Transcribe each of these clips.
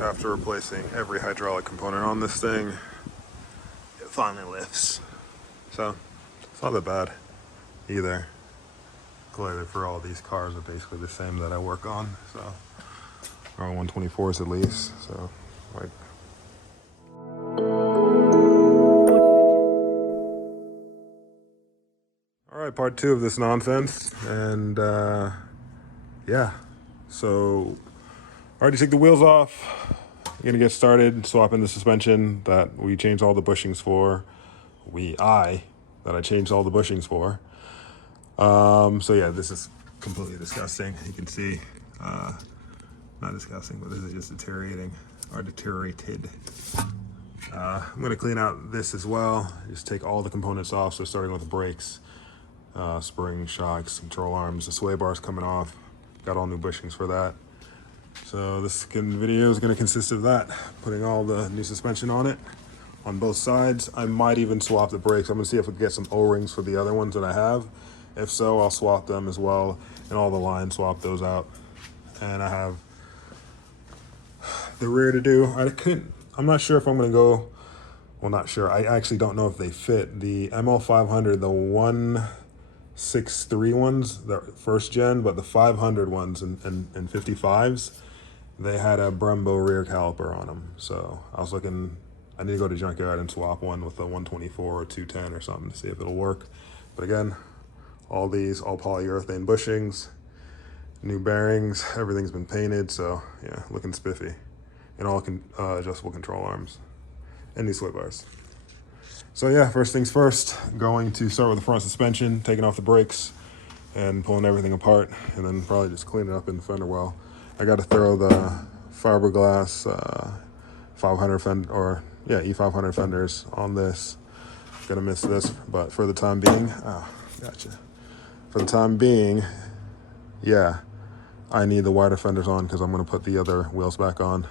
After replacing every hydraulic component on this thing, it finally lifts. So it's not that bad either. Clearly for all these cars are basically the same that I work on, so or 124s at least. So like, all right, part 2 of this nonsense. And yeah, so already took the wheels off. I'm gonna get started swapping the suspension that we changed all the bushings for. I changed all the bushings for. So yeah, this is completely disgusting. You can see, not disgusting, but this is just deteriorated. I'm gonna clean out this as well. Just take all the components off. So starting with the brakes, spring, shocks, control arms, the sway bars coming off. Got all new bushings for that. So this video is gonna consist of that, putting all the new suspension on it, on both sides. I might even swap the brakes. I'm gonna see if we can get some O-rings for the other ones that I have. If so, I'll swap them as well, and all the lines, swap those out. And I have the rear to do. I'm not sure if I'm gonna go, well, not sure. I actually don't know if they fit. The ML500, the 163 ones, the first gen, but the 500 ones and 55s, they had a Brembo rear caliper on them. So I was looking, I need to go to junkyard and swap one with a 124 or 210 or something to see if it'll work. But again, all polyurethane bushings, new bearings, everything's been painted, so yeah, looking spiffy. And all adjustable control arms and new sway bars. So yeah, first things first, going to start with the front suspension, taking off the brakes and pulling everything apart, and then probably just clean it up in the fender well. I got to throw the fiberglass 500 E500 fenders on this. Gonna miss this, but for the time being, gotcha. For the time being, yeah, I need the wider fenders on because I'm gonna put the other wheels back on.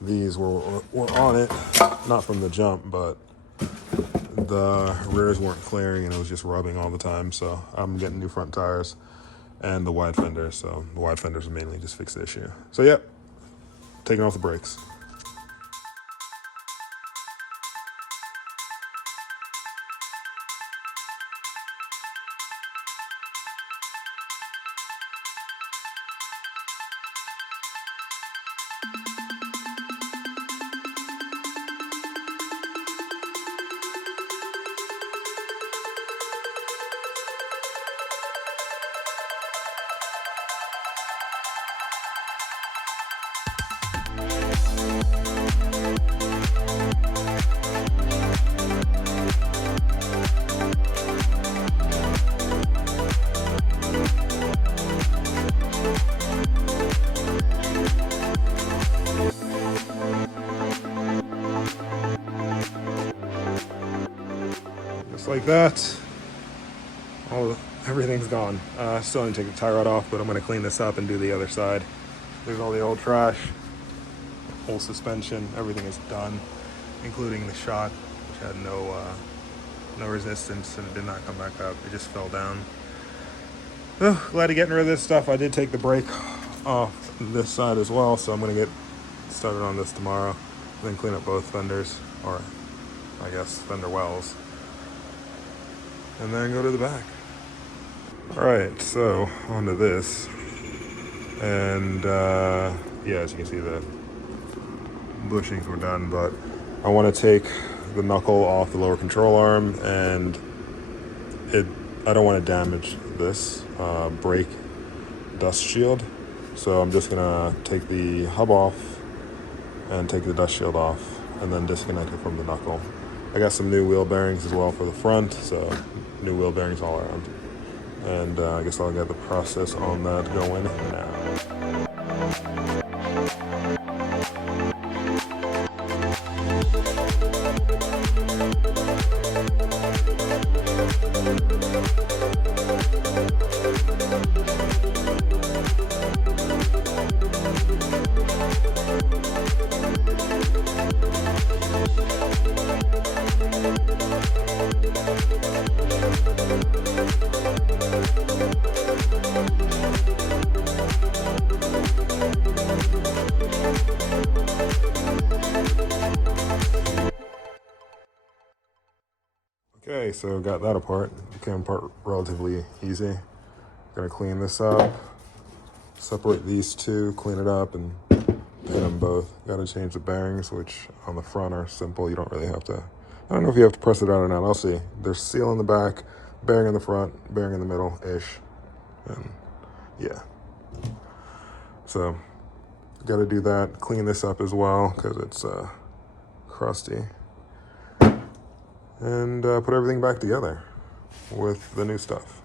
These were on it, not from the jump, but the rears weren't clearing and it was just rubbing all the time. So I'm getting new front tires and the wide fenders. So the wide fenders mainly just fix the issue. So yep, taking off the brakes. Just like that, everything's gone. Still need to take the tie rod off, but I'm gonna clean this up and do the other side. There's all the old trash, old suspension, everything is done, including the shock, which had no resistance and it did not come back up. It just fell down. Oh, glad to get rid of this stuff. I did take the brake off this side as well, so I'm gonna get started on this tomorrow. Then clean up both fenders, or I guess fender wells, and then go to the back. All right, so onto this. And yeah, as you can see, the bushings were done, but I want to take the knuckle off the lower control arm, and I don't want to damage this brake dust shield. So I'm just gonna take the hub off and take the dust shield off and then disconnect it from the knuckle. I got some new wheel bearings as well for the front, so new wheel bearings all around. And I guess I'll get the process on that going now. Okay, so got that apart. Came apart relatively easy. Gonna clean this up, separate these two, clean it up, and paint them both. Gotta change the bearings, which on the front are simple. You don't really have to, I don't know if you have to press it out or not. I'll see. There's seal in the back, bearing in the front, bearing in the middle-ish. And yeah. So, gotta do that. Clean this up as well, because it's crusty. And put everything back together with the new stuff,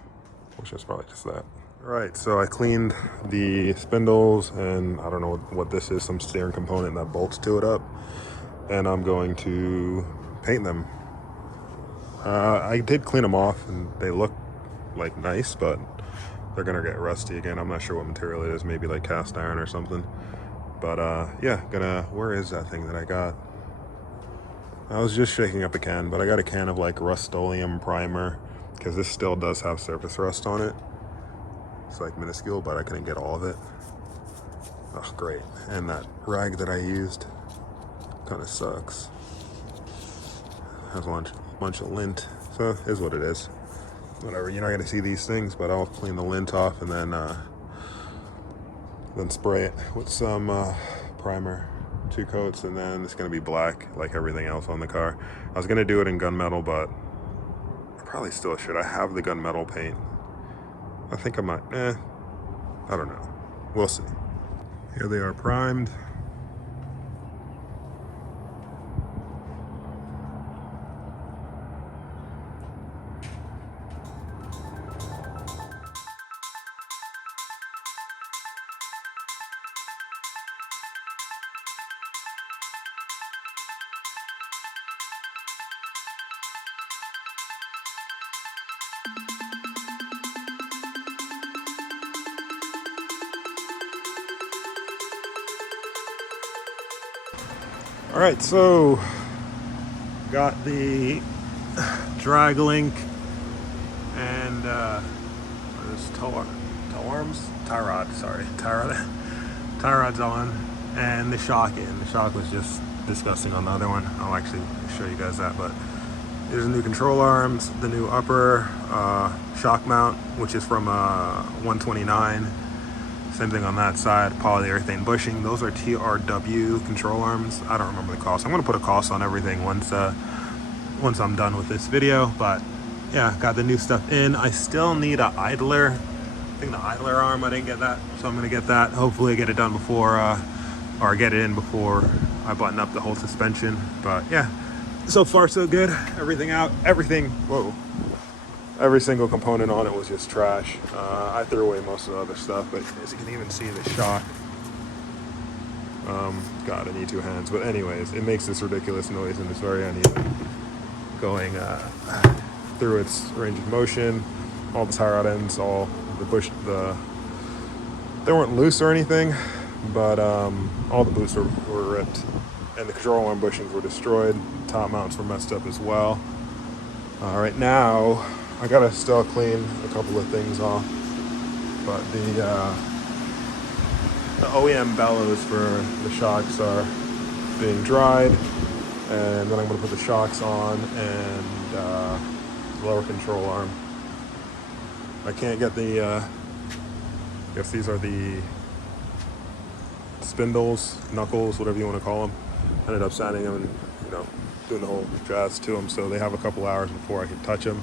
which is probably just that. All right, so I cleaned the spindles, and I don't know what this is, some steering component that bolts to it up, and I'm going to paint them. I did clean them off, and they look like nice, but they're gonna get rusty again. I'm not sure what material it is, maybe like cast iron or something. But yeah, where is that thing that I got? I was just shaking up a can, but I got a can of like Rust-Oleum primer, because this still does have surface rust on it. It's like minuscule, but I couldn't get all of it. Oh, great. And that rag that I used kind of sucks. Has a bunch of lint, so it is what it is. Whatever, you're not gonna see these things, but I'll clean the lint off and then spray it with some primer. 2 coats, and then it's gonna be black like everything else on the car. I was gonna do it in gunmetal, but I probably still should. I have the gunmetal paint. I think I might, I don't know. We'll see. Here they are primed. All right, so got the drag link and tie rods on, and the shock in. The shock was just disgusting on the other one. I'll actually show you guys that, but there's the new control arms, the new upper shock mount, which is from 129. Same thing on that side, polyurethane bushing. Those are TRW control arms. I don't remember the cost. I'm gonna put a cost on everything once I'm done with this video. But yeah, got the new stuff in. I still need an idler. I think the idler arm, I didn't get that, so I'm gonna get that. Hopefully get it done before, or get it in before I button up the whole suspension. But yeah, so far so good. Everything out, every single component on it was just trash. I threw away most of the other stuff, but as you can even see, the shock. God, I need 2 hands. But anyways, it makes this ridiculous noise, and it's very uneven going through its range of motion. All the tie rod ends, all the they weren't loose or anything, but all the boosts were ripped, and the control arm bushings were destroyed. Top mounts were messed up as well. Right now, I gotta still clean a couple of things off, but the OEM bellows for the shocks are being dried, and then I'm gonna put the shocks on and lower control arm. I can't get the, I guess these are the spindles, knuckles, whatever you want to call them. I ended up sanding them and, doing the whole jazz to them, so they have a couple hours before I can touch them.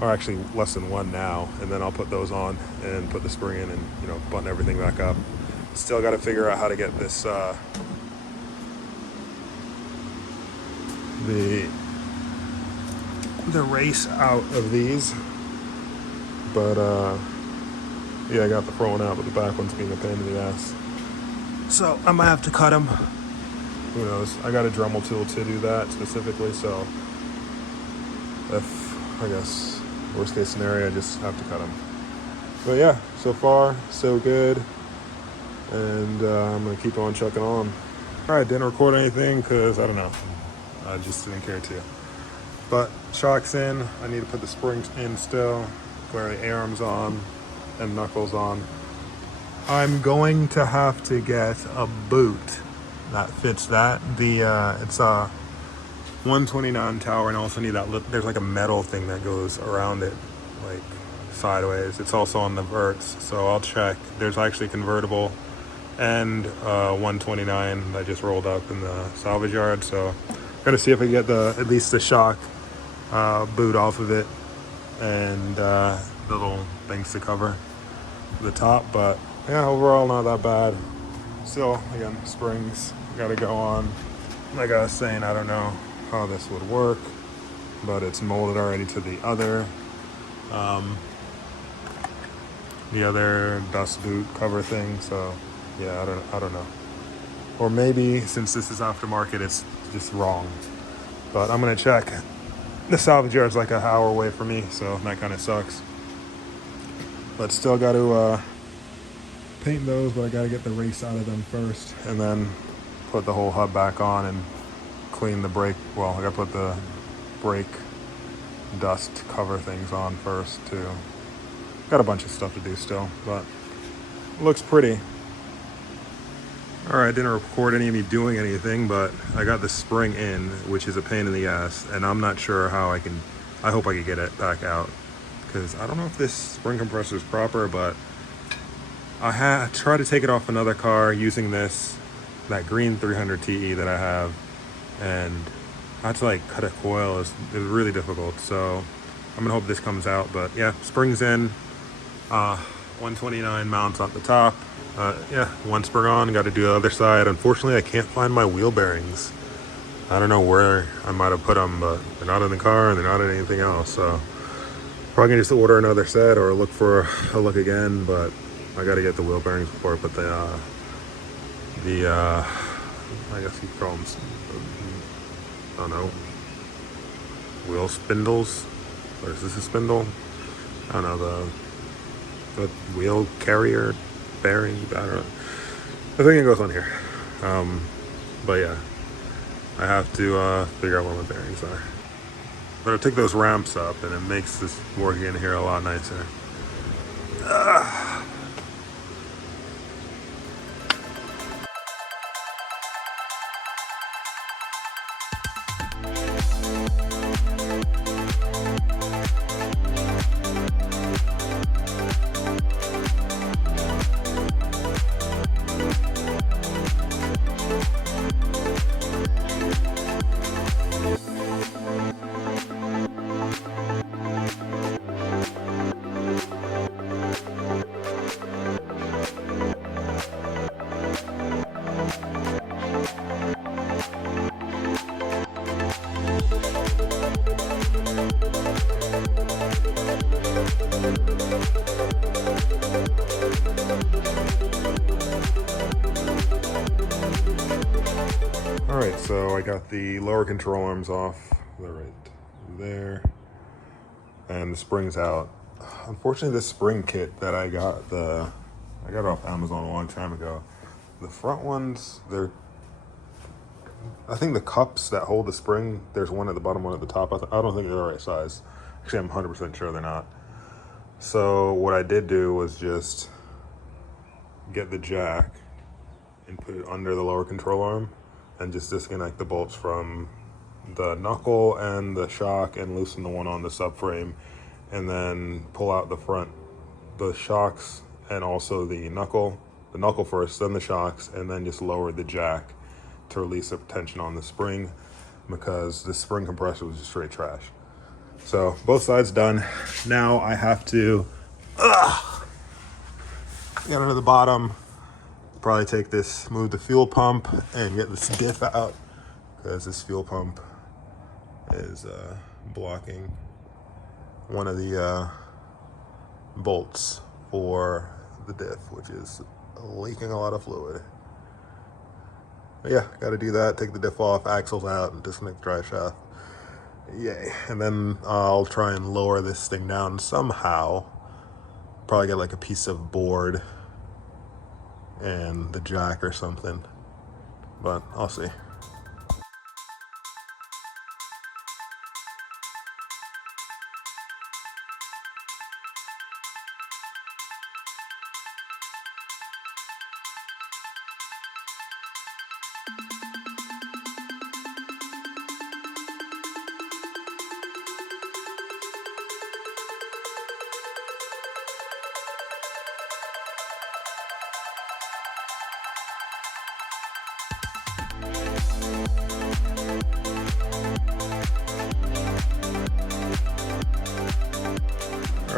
Or actually less than 1 now, and then I'll put those on and put the spring in and button everything back up. Still got to figure out how to get this the race out of these, but yeah, I got the front one out, but the back one's being a pain in the ass, so I might have to cut them. Who knows? I got a Dremel tool to do that specifically, so if, I guess, worst case scenario, I just have to cut them. But yeah, so far so good, and I'm gonna keep on chucking on. All right, didn't record anything because I don't know, I just didn't care to. But shocks in. I need to put the springs in still, clear the A-arms on and knuckles on. I'm going to have to get a boot that fits that. It's 129 tower, and I also need that there's like a metal thing that goes around it, like sideways. It's also on the verts, so I'll check. There's actually convertible and 129 that just rolled up in the salvage yard, so I'm gonna see if I can get at least the shock boot off of it, and the little things to cover the top. But yeah, overall not that bad. Still, again, springs gotta go on. Like I was saying, I don't know how this would work, but it's molded already to the other dust boot cover thing. So yeah, I don't know. Or maybe since this is aftermarket, it's just wrong. But I'm gonna check. The salvage yard's like an hour away from me, so that kind of sucks. But still got to paint those, but I got to get the race out of them first, and then put the whole hub back on and clean the brake. Well, I got to put the brake dust cover things on first too. Got a bunch of stuff to do still, but it looks pretty. All right, didn't record any of me doing anything, but I got the spring in, which is a pain in the ass, and I'm not sure how I hope I can get it back out, because I don't know if this spring compressor is proper, but I tried to take it off another car using that green 300 TE that I have, and I had to like cut a coil. It was really difficult, so I'm gonna hope this comes out. But yeah, springs in, 129 mounts on the top. Yeah, one spring on, got to do the other side. Unfortunately, I can't find my wheel bearings. I don't know where I might have put them, but they're not in the car and they're not in anything else. So probably gonna just order another set or look for a look again. But I got to get the wheel bearings before I put the I guess you call them, I don't know, wheel spindles. Or is this a spindle? I don't know, the wheel carrier bearing, I don't know. I think it goes on here. But yeah, I have to figure out where my bearings are. But I took those ramps up and it makes this working in here a lot nicer. Alright, so I got the lower control arms off. They're right there. And the spring's out. Unfortunately, this spring kit that I got it off Amazon a long time ago. The front ones, I think the cups that hold the spring, there's one at the bottom, one at the top. I don't think they're the right size. Actually, I'm 100% sure they're not. So what I did do was just get the jack and put it under the lower control arm and just disconnect the bolts from the knuckle and the shock and loosen the one on the subframe, and then pull out the shocks and also the knuckle first, then the shocks, and then just lower the jack to release the tension on the spring, because the spring compressor was just straight trash. So both sides done. Now I have to get under the bottom, probably move the fuel pump and get this diff out, because this fuel pump is blocking one of the bolts for the diff, which is leaking a lot of fluid. But yeah, got to do that, take the diff off, axles out, and disconnect the drive shaft. Yay. And then I'll try and lower this thing down somehow. Probably get like a piece of board and the jack or something, but I'll see.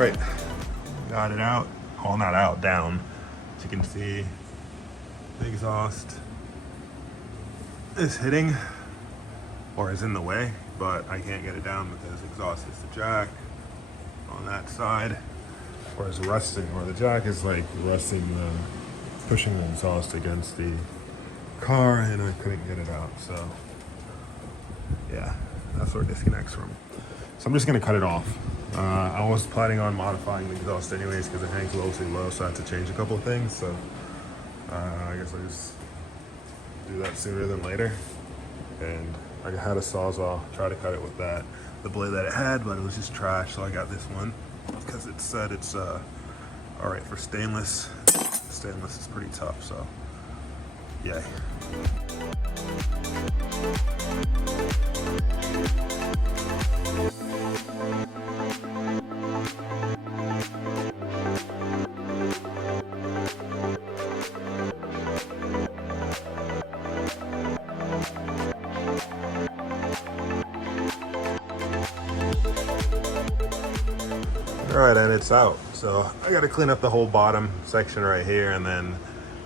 right, got it out. Well, not out, down. As you can see, the exhaust is hitting or is in the way, but I can't get it down because the exhaust is the jack on that side, or is resting, or the jack is like resting, pushing the exhaust against the car, and I couldn't get it out. So yeah, that's where it disconnects from. So I'm just gonna cut it off. I was planning on modifying the exhaust anyways because it hangs a little too low, so I had to change a couple of things. So I guess I'll just do that sooner than later. And I had a Sawzall, try to cut it with that, the blade that it had, but it was just trash, so I got this one because it said it's all right for stainless. Stainless is pretty tough, so yay. All right, and it's out. So I got to clean up the whole bottom section right here and then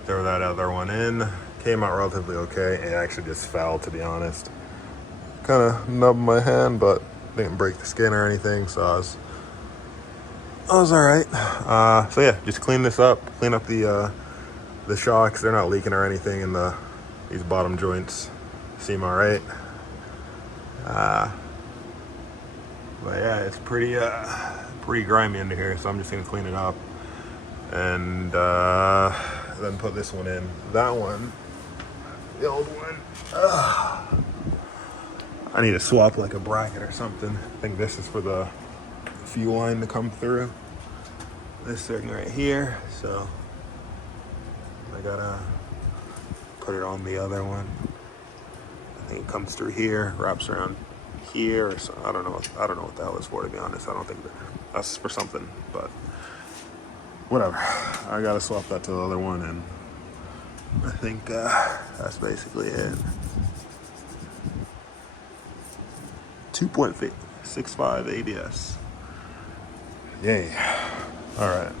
throw that other one in. Came out relatively okay. It actually just fell, to be honest. Kind of nubbed my hand, but didn't break the skin or anything, so I was all right. So yeah, just clean this up, clean up the shocks. They're not leaking or anything in these bottom joints. Seem all right. But yeah, it's pretty grimy under here, so I'm just gonna clean it up and then put this one in. That one, the old one, I need to swap like a bracket or something. I think this is for the fuel line to come through. This thing right here, so I gotta put it on the other one. I think it comes through here, wraps around here, or so. I don't know what the hell it's for, to be honest. I don't think that's for something, but whatever. I gotta swap that to the other one, and I think that's basically it. 2.65 ABS. Yay. All right.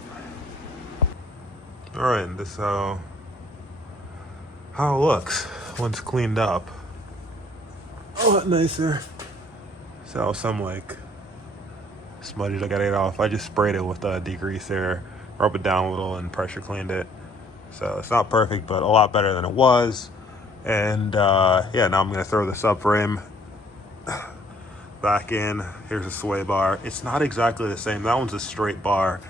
All right, and this is how it looks once cleaned up. A lot nicer. So some like smudges I gotta get off. I just sprayed it with a degreaser, rub it down a little, and pressure cleaned it. So it's not perfect, but a lot better than it was. And yeah, now I'm gonna throw the subframe back in. Here's a sway bar. It's not exactly the same. That one's a straight bar,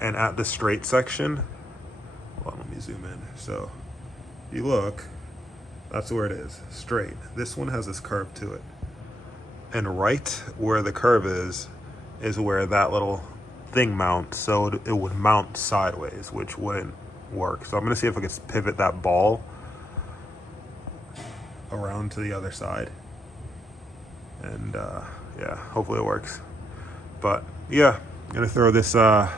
and at the straight section, hold on, let me zoom in. So if you look, that's where it is, straight. This one has this curve to it. And right where the curve is where that little thing mounts. So it would mount sideways, which wouldn't work. So I'm gonna see if I can pivot that ball around to the other side. And yeah, hopefully it works. But yeah, I'm gonna throw this the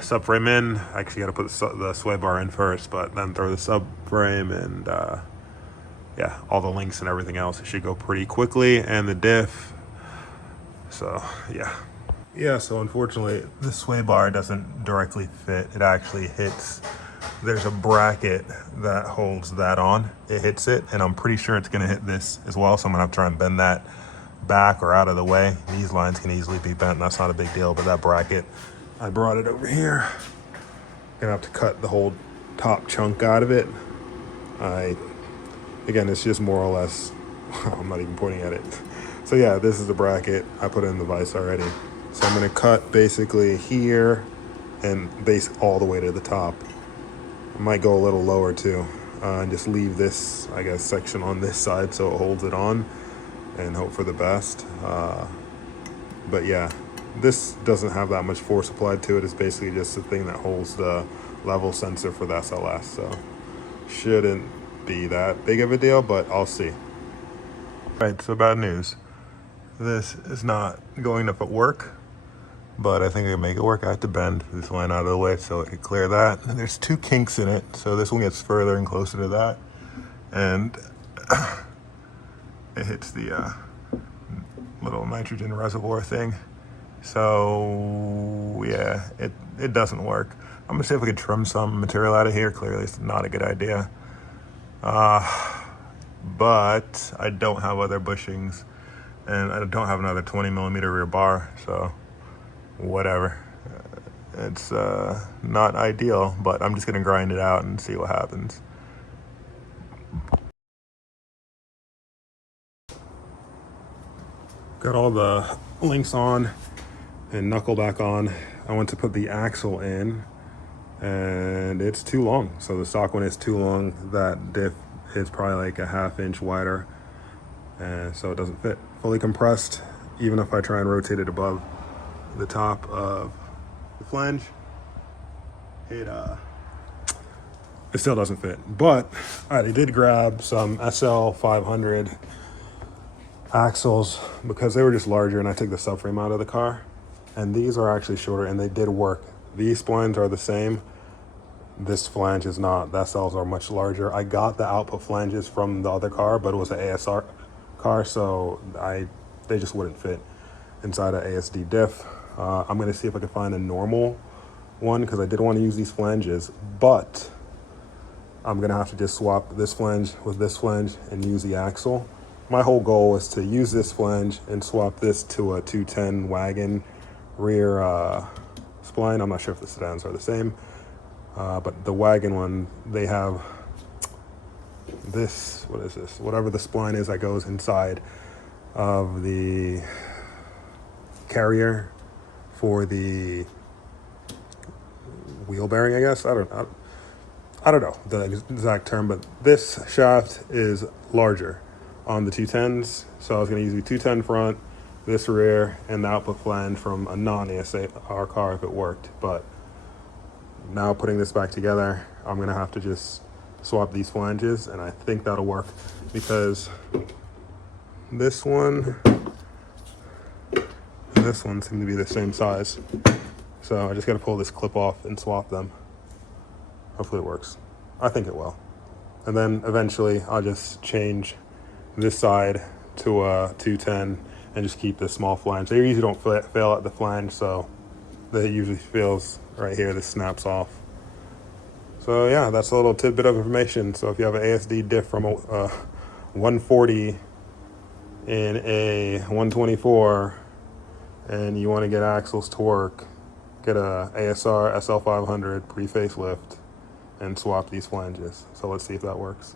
subframe in. I actually gotta put the sway bar in first, but then throw the subframe, and yeah, all the links and everything else. It should go pretty quickly, and the diff. So yeah, so unfortunately the sway bar doesn't directly fit. It actually hits, there's a bracket that holds that on. It hits it, and I'm pretty sure it's gonna hit this as well, so I'm gonna have to try and bend that back or out of the way. These lines can easily be bent, that's not a big deal, but that bracket, I brought it over here. Gonna have to cut the whole top chunk out of it. Again, it's just more or less, I'm not even pointing at it. So yeah, this is the bracket. I put it in the vise already. So I'm gonna cut basically here and base all the way to the top. I might go a little lower too, and just leave this, I guess, section on this side so it holds it on, and hope for the best. But yeah, this doesn't have that much force applied to it. It's basically just the thing that holds the level sensor for the SLS. So shouldn't be that big of a deal, but I'll see. Right, so bad news. This is not going to work, but I think I can make it work. I have to bend this line out of the way so it can clear that. And there's two kinks in it, so this one gets further and closer to that. And it hits the little nitrogen reservoir thing. So yeah, it doesn't work. I'm gonna see if we could trim some material out of here. Clearly it's not a good idea. But I don't have other bushings, and I don't have another 20mm rear bar, so whatever. It's not ideal, but I'm just gonna grind it out and see what happens. Got all the links on and knuckle back on. I want to put the axle in, and it's too long. So the stock one is too long. That diff is probably like a 1/2 inch wider, and so it doesn't fit. Fully compressed, even if I try and rotate it above the top of the flange, it still doesn't fit. But I did grab some SL 500 axles because they were just larger, and I took the subframe out of the car, and these are actually shorter, and they did work. These splines are the same. This flange is not. The SLs are much larger. I got the output flanges from the other car, but it was an ASR car, so they just wouldn't fit inside an ASD diff. I'm gonna see if I can find a normal one, because I did want to use these flanges, but I'm gonna have to just swap this flange with this flange and use the axle. My whole goal is to use this flange and swap this to a 210 Wagon rear spline. I'm not sure if the sedans are the same, but the Wagon one, they have this, what is this? Whatever the spline is that goes inside of the carrier for the wheel bearing, I guess. I don't know the exact term, but this shaft is larger on the 210s, so I was going to use the 210 front, this rear, and the output flange from a non-ASR car if it worked. But now putting this back together, I'm going to have to just swap these flanges, and I think that'll work, because this one and this one seem to be the same size. So I just got to pull this clip off and swap them. Hopefully it works. I think it will. And then eventually I'll just change this side to a 210 and just keep this small flange. They usually don't fail at the flange, so that usually fails right here. This snaps off. So yeah, that's a little tidbit of information. So if you have an ASD diff from a 140 in a 124 and you want to get axles to work, get a ASR SL500 pre-facelift and swap these flanges. So let's see if that works.